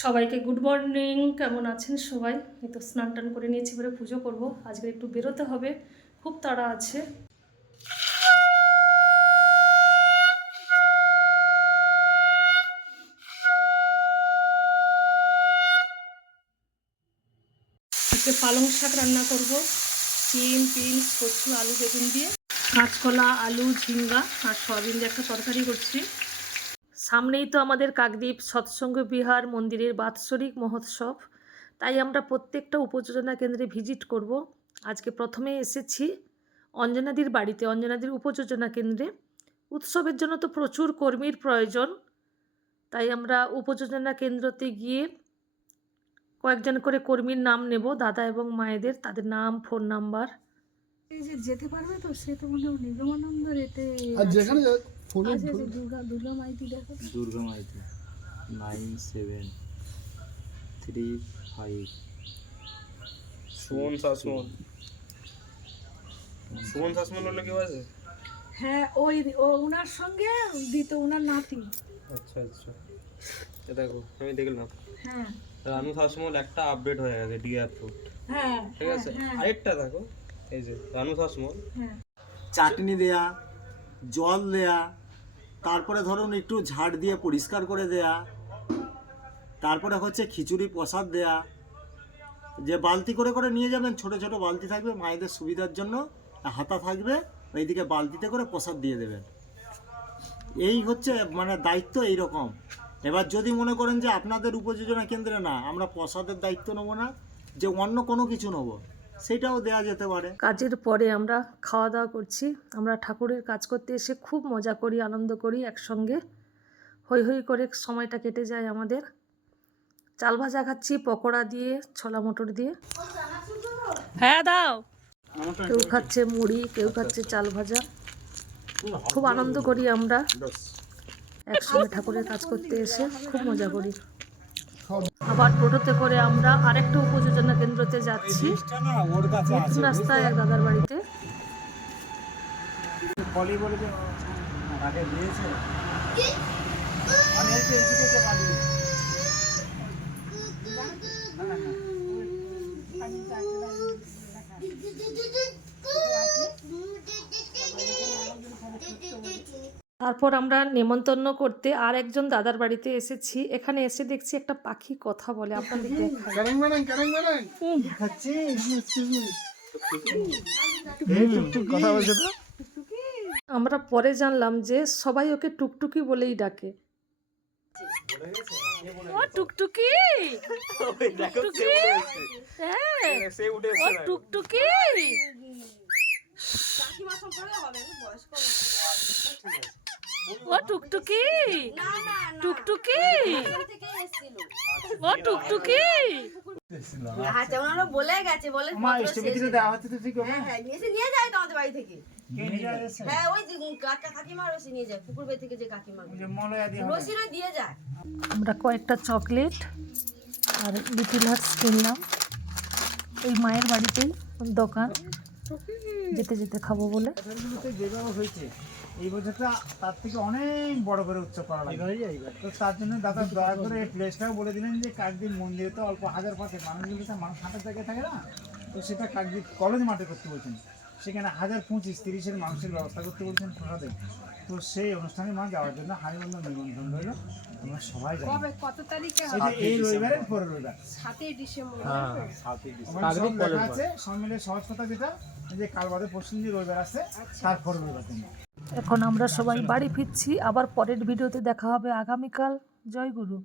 সবাইকে good morning. কেমন আছেন সবাই? এই তো স্নান টান করে নিয়েছি, এবারে পুজো করবো। আজকে একটু বেরোতে হবে, খুব তাড়া আছে। আজকে পালং শাক রান্না করব, সিম, বিনস, কচু, আলু, বেগুন দিয়ে, কাঁচকলা, আলু, ঝিঙ্গা আর সয়াবিন দিয়ে একটা তরকারি করছি। সামনেই তো আমাদের কাকদ্বীপ সৎসঙ্গ বিহার মন্দিরের বাৎসরিক মহোৎসব, তাই আমরা প্রত্যেকটা উপযোজনা কেন্দ্রে ভিজিট করব। আজকে প্রথমে এসেছি অঞ্জনাদির বাড়িতে, অঞ্জনাদির উপযোজনা কেন্দ্রে। উৎসবের জন্য তো প্রচুর কর্মীর প্রয়োজন, তাই আমরা উপযোজনা কেন্দ্রতে গিয়ে কয়েকজন করে কর্মীর নাম নেব, দাদা এবং মায়েদের, তাদের নাম, ফোন নাম্বার। এই যে যেতে পারবে তো, সে তো মনে হয় নিগমানন্দ রেতে আর যেখানে দুর্গা মাইতি দেখো, দুর্গা মাইতি 9735 সুমন শাসমল হলো কেউ আছে? হ্যাঁ ওই ওনার সঙ্গে দিত, ওনার নাতি। আচ্ছা আচ্ছা, এ দেখো আমি দেখলাম হ্যাঁ রানু শাসমল একটা আপডেট হয়ে গেছে ডিয়ার ফ্রুট, হ্যাঁ ঠিক আছে। আরেকটা দেখো, এই যে রানু শাসমল, হ্যাঁ চাটনি দেয়া, জল দেয়া, তারপরে ধরুন একটু ঝাড় দিয়ে পরিষ্কার করে দেয়া, তারপরে হচ্ছে খিচুড়ি প্রসাদ দেয়া। যে বালতি করে করে নিয়ে যাবেন, ছোট ছোট বালতি থাকবে মায়েদের সুবিধার জন্য, হাতা থাকবে, এইদিকে বালতিতে করে প্রসাদ দিয়ে দেবেন। এই হচ্ছে মানে দায়িত্ব এই রকম। এবার যদি মনে করেন যে আপনাদের উপযোজনা কেন্দ্রে না, আমরা প্রসাদের দায়িত্ব নেবো না, যে অন্য কোনো কিছু নেবো, সেটাও দেয়া যেতে পারে। কাজের পরে আমরা খাওয়া দাওয়া করছি। আমরা ঠাকুরের কাজ করতে এসে খুব মজা করি, আনন্দ করি একসঙ্গে, হই হই করে সময়টা কেটে যায় আমাদের। চাল ভাজা খাচ্ছি পকোড়া দিয়ে, ছোলা মটর দিয়ে। হ্যাঁ দাও। কেউ খাচ্ছে মুড়ি, কেউ খাচ্ছে চাল ভাজা। খুব আনন্দ করি আমরা একসঙ্গে ঠাকুরের কাজ করতে এসে, খুব মজা করি। আবার টোটোতে করে আমরা আরেকটা উপযোজনা কেন্দ্রতে যাচ্ছি, নতুন রাস্তায় এক দাদার বাড়িতে। তারপর আমরা নেমন্তন্ন করতে আর একজন দাদার বাড়িতে এসেছি। এখানে এসে দেখছি একটা পাখি কথা বলে, আপনাদের দেখাই। আমরা পরে জানলাম যে সবাই ওকে টুকটুকি বলেই ডাকে। ও টুকটুকি, টুকটুকি, হ্যাঁ ও টুকটুকি। ও টুকটুকি, টুকটুকি, ও টুকটুকি। আচ্ছা ওনারা বলে গেছে, বলে নিয়ে যায় তো আমাদের বাড়ি থেকে। হ্যাঁ ওই যে কাকিমা রসি নিয়ে যায়, পুকুর বাড়ি থেকে যে কাকিমা রসিরা দিয়ে যায়। আমরা কয়েকটা চকলেট আর লিটিল হার্টস কিনলাম। এই মায়ের বাড়িতেই দোকান, যেতে যেতে খাবো বলে। হয়েছে এই বছরটা তার থেকে অনেক বড় করে উৎসব করা লাগে, তো তার জন্য দাদা দয়া করে এই প্লেসটাও বলে দিলেন যে কাকদ্বীপ মন্দিরে তো অল্প হাজার পাঁচেক মানুষগুলো, মানুষ হাঁটার জায়গায় থাকে না, তো সেটা কাকদ্বীপ কলেজ মাঠে করতে বলছেন। সেখানে 1025-30 মানুষের ব্যবস্থা করতে বলছেন প্রসাদে। তো সেই অনুষ্ঠানে মা যাওয়ার জন্য হারিবন্ধ নিমন্ত্রণ রইল, আমরা সবাই যাই। কত তারিখে? এই রবিবারের পরের রবিবার, 7ই ডিসেম্বর। আছে সব মিলে সহজ কথা যেটা, যে কাল বাদে পরশু দিন রবিবার আছে, তারপর রবিবার দিন। এখন আমরা সবাই বাড়ি ফিরছি। আবার পরের ভিডিওতে দেখা হবে আগামীকাল। জয় গুরু।